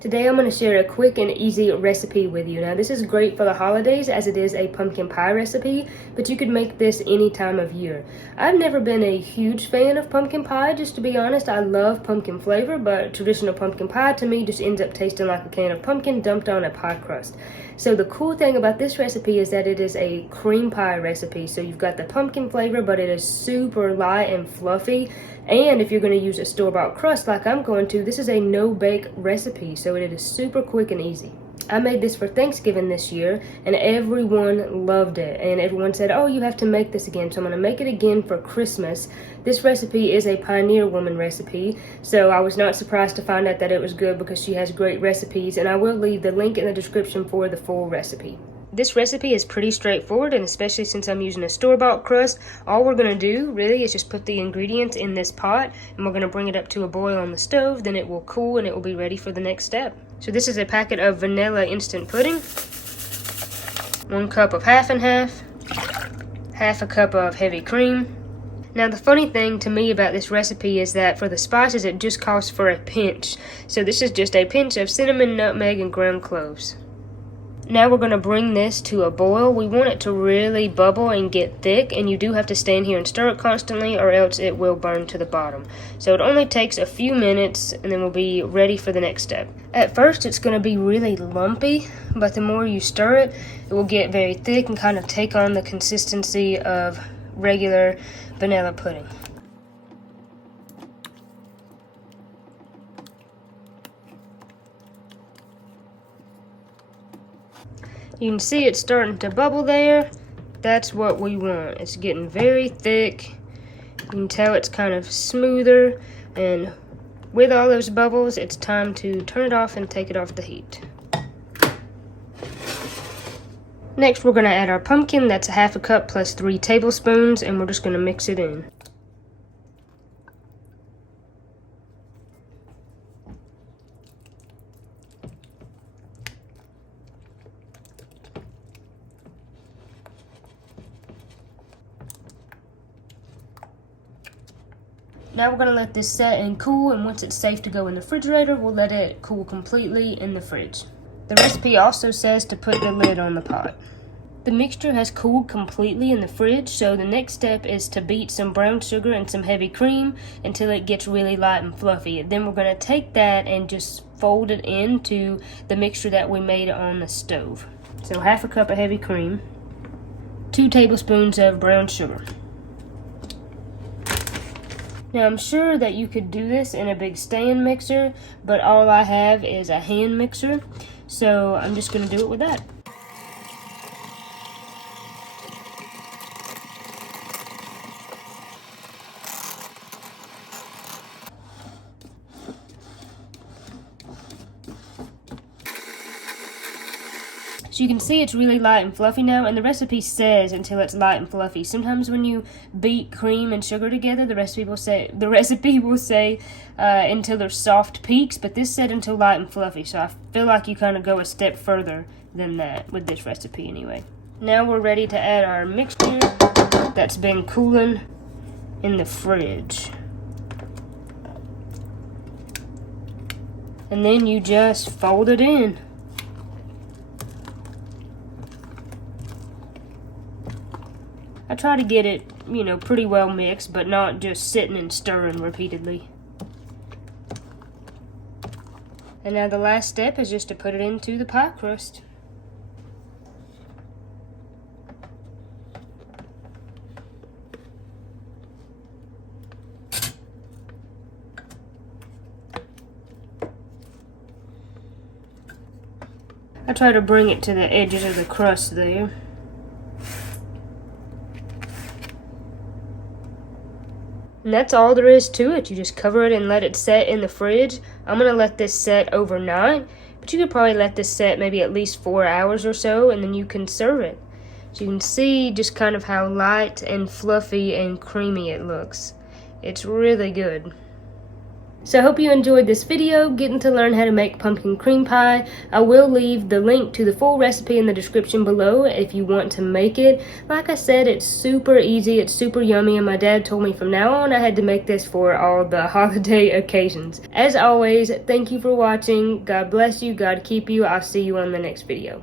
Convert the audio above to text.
Today I'm going to share a quick and easy recipe with you. Now this is great for the holidays as it is a pumpkin pie recipe, but you could make this any time of year. I've never been a huge fan of pumpkin pie, just to be honest. I love pumpkin flavor, but traditional pumpkin pie to me just ends up tasting like a can of pumpkin dumped on a pie crust. So the cool thing about this recipe is that it is a cream pie recipe. So you've got the pumpkin flavor, but it is super light and fluffy. And if you're going to use a store-bought crust like I'm going to, this is a no-bake recipe, so it is super quick and easy. I made this for Thanksgiving this year, and everyone loved it. And everyone said, oh, you have to make this again. So I'm going to make it again for Christmas. This recipe is a Pioneer Woman recipe, so I was not surprised to find out that it was good because she has great recipes, and I will leave the link in the description for the full recipe. This recipe is pretty straightforward, and especially since I'm using a store-bought crust, all we're going to do really is just put the ingredients in this pot, and we're going to bring it up to a boil on the stove. Then it will cool and it will be ready for the next step. So this is a packet of vanilla instant pudding, 1 cup of half and half, half a cup of heavy cream. Now the funny thing to me about this recipe is that for the spices it just calls for a pinch. So this is just a pinch of cinnamon, nutmeg, and ground cloves. Now we're going to bring this to a boil. We want it to really bubble and get thick, and you do have to stand here and stir it constantly or else it will burn to the bottom. So it only takes a few minutes and then we'll be ready for the next step. At first it's going to be really lumpy, but the more you stir it, it will get very thick and kind of take on the consistency of regular vanilla pudding. You can see it's starting to bubble there. That's what we want. It's getting very thick. You can tell it's kind of smoother, and with all those bubbles, it's time to turn it off and take it off the heat. Next, we're going to add our pumpkin. That's a half a cup plus 3 tablespoons, and we're just going to mix it in. Now we're going to let this set and cool, and once it's safe to go in the refrigerator, we'll let it cool completely in the fridge. The recipe also says to put the lid on the pot. The mixture has cooled completely in the fridge, so the next step is to beat some brown sugar and some heavy cream until it gets really light and fluffy. Then we're going to take that and just fold it into the mixture that we made on the stove. So half a cup of heavy cream, 2 tablespoons of brown sugar. Now I'm sure that you could do this in a big stand mixer, but all I have is a hand mixer, so I'm just going to do it with that. So you can see it's really light and fluffy now, and the recipe says until it's light and fluffy. Sometimes when you beat cream and sugar together, the recipe will say until there's soft peaks, but this said until light and fluffy. So I feel like you kind of go a step further than that with this recipe anyway. Now we're ready to add our mixture that's been cooling in the fridge. And then you just fold it in. I try to get it, pretty well mixed, but not just sitting and stirring repeatedly. And now the last step is just to put it into the pie crust. I try to bring it to the edges of the crust there. And that's all there is to it. You just cover it and let it set in the fridge. I'm going to let this set overnight, but you could probably let this set maybe at least 4 hours or so, and then you can serve it. So you can see just kind of how light and fluffy and creamy it looks. It's really good. So I hope you enjoyed this video, getting to learn how to make pumpkin cream pie. I will leave the link to the full recipe in the description below if you want to make it. Like I said, it's super easy, it's super yummy, and my dad told me from now on I had to make this for all the holiday occasions. As always, thank you for watching. God bless you, God keep you. I'll see you on the next video.